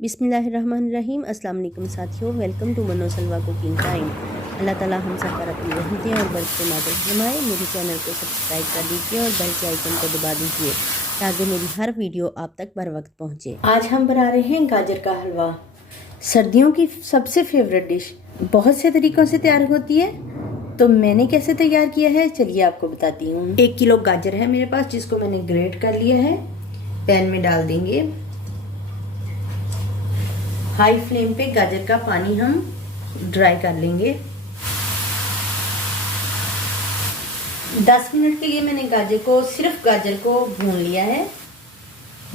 बिस्मिल्लाहिर्रहमानिर्रहीम। अस्सलाम वालेकुम साथियों, वेलकम टू मनो सलवा कुकिंग टाइम। अल्लाह ताला हम सब पर अपनी रहमतें और बरकतें नाज़िल फरमाए। मेरे चैनल को सब्सक्राइब कर लीजिए और बेल के आइकन को दबा दीजिए ताकि मेरी हर वीडियो आप तक बर वक्त पहुँचे। आज हम बना रहे हैं गाजर का हलवा, सर्दियों की सबसे फेवरेट डिश। बहुत से तरीक़ों से तैयार होती है, तो मैंने कैसे तैयार किया है चलिए आपको बताती हूँ। 1 किलो गाजर है मेरे पास, जिसको मैंने ग्रेट कर लिया है। पैन में डाल देंगे। हाई फ्लेम पे गाजर का पानी हम ड्राई कर लेंगे। 10 मिनट के लिए मैंने सिर्फ गाजर को भून लिया है।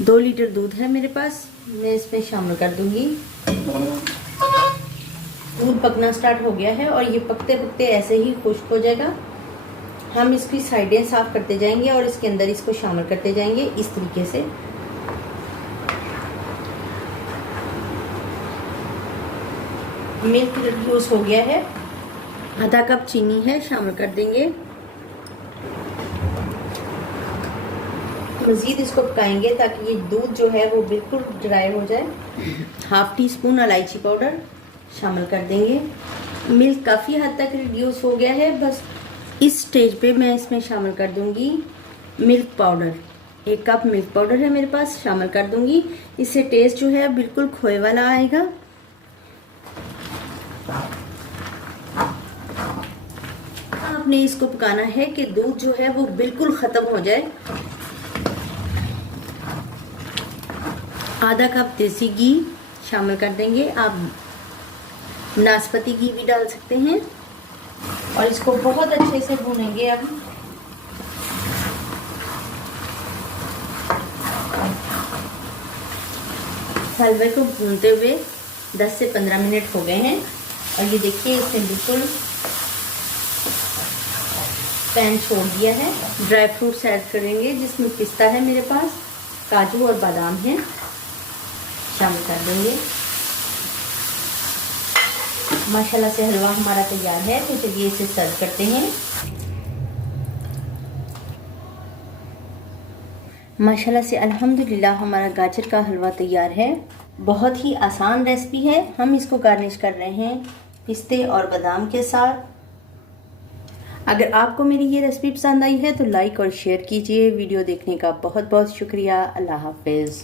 2 लीटर दूध है मेरे पास, मैं इसमें शामिल कर दूंगी। दूध पकना स्टार्ट हो गया है और ये पकते पकते ऐसे ही खुश्क हो जाएगा। हम इसकी साइडें साफ करते जाएंगे और इसके अंदर इसको शामिल करते जाएंगे इस तरीके से। मिल्क यूज हो गया है, आधा कप चीनी है, शामिल कर देंगे। मजीद इसको पकाएंगे ताकि ये दूध जो है वो बिल्कुल ड्राई हो जाए। हाफ टी स्पून इलायची पाउडर शामिल कर देंगे। मिल्क काफ़ी हद तक रिड्यूस हो गया है, बस इस स्टेज पे मैं इसमें शामिल कर दूंगी milk powder. 1 cup milk powder है मेरे पास, शामिल कर दूंगी। इससे टेस्ट जो है बिल्कुल खोए वाला आएगा। आपने इसको पकाना है कि दूध जो है वो बिल्कुल ख़त्म हो जाए। आधा कप देसी घी शामिल कर देंगे। आप नाशपाती घी भी डाल सकते हैं और इसको बहुत अच्छे से भूनेंगे। अब हलवे को भूनते हुए 10 से 15 मिनट हो गए हैं और ये देखिए इसने बिल्कुल पैन छोड़ दिया है। ड्राई फ्रूट्स ऐड करेंगे, जिसमें पिस्ता है मेरे पास, काजू और बादाम है, शामिल कर देंगे। माशाल्लाह से हलवा हमारा तैयार है, तो चलिए इसे सर्व करते हैं। माशाल्लाह से अल्हम्दुलिल्लाह हमारा गाजर का हलवा तैयार है। बहुत ही आसान रेसिपी है। हम इसको गार्निश कर रहे हैं पिस्ते और बादाम के साथ। अगर आपको मेरी ये रेसिपी पसंद आई है तो लाइक और शेयर कीजिए। वीडियो देखने का बहुत बहुत शुक्रिया। अल्लाह हाफिज़।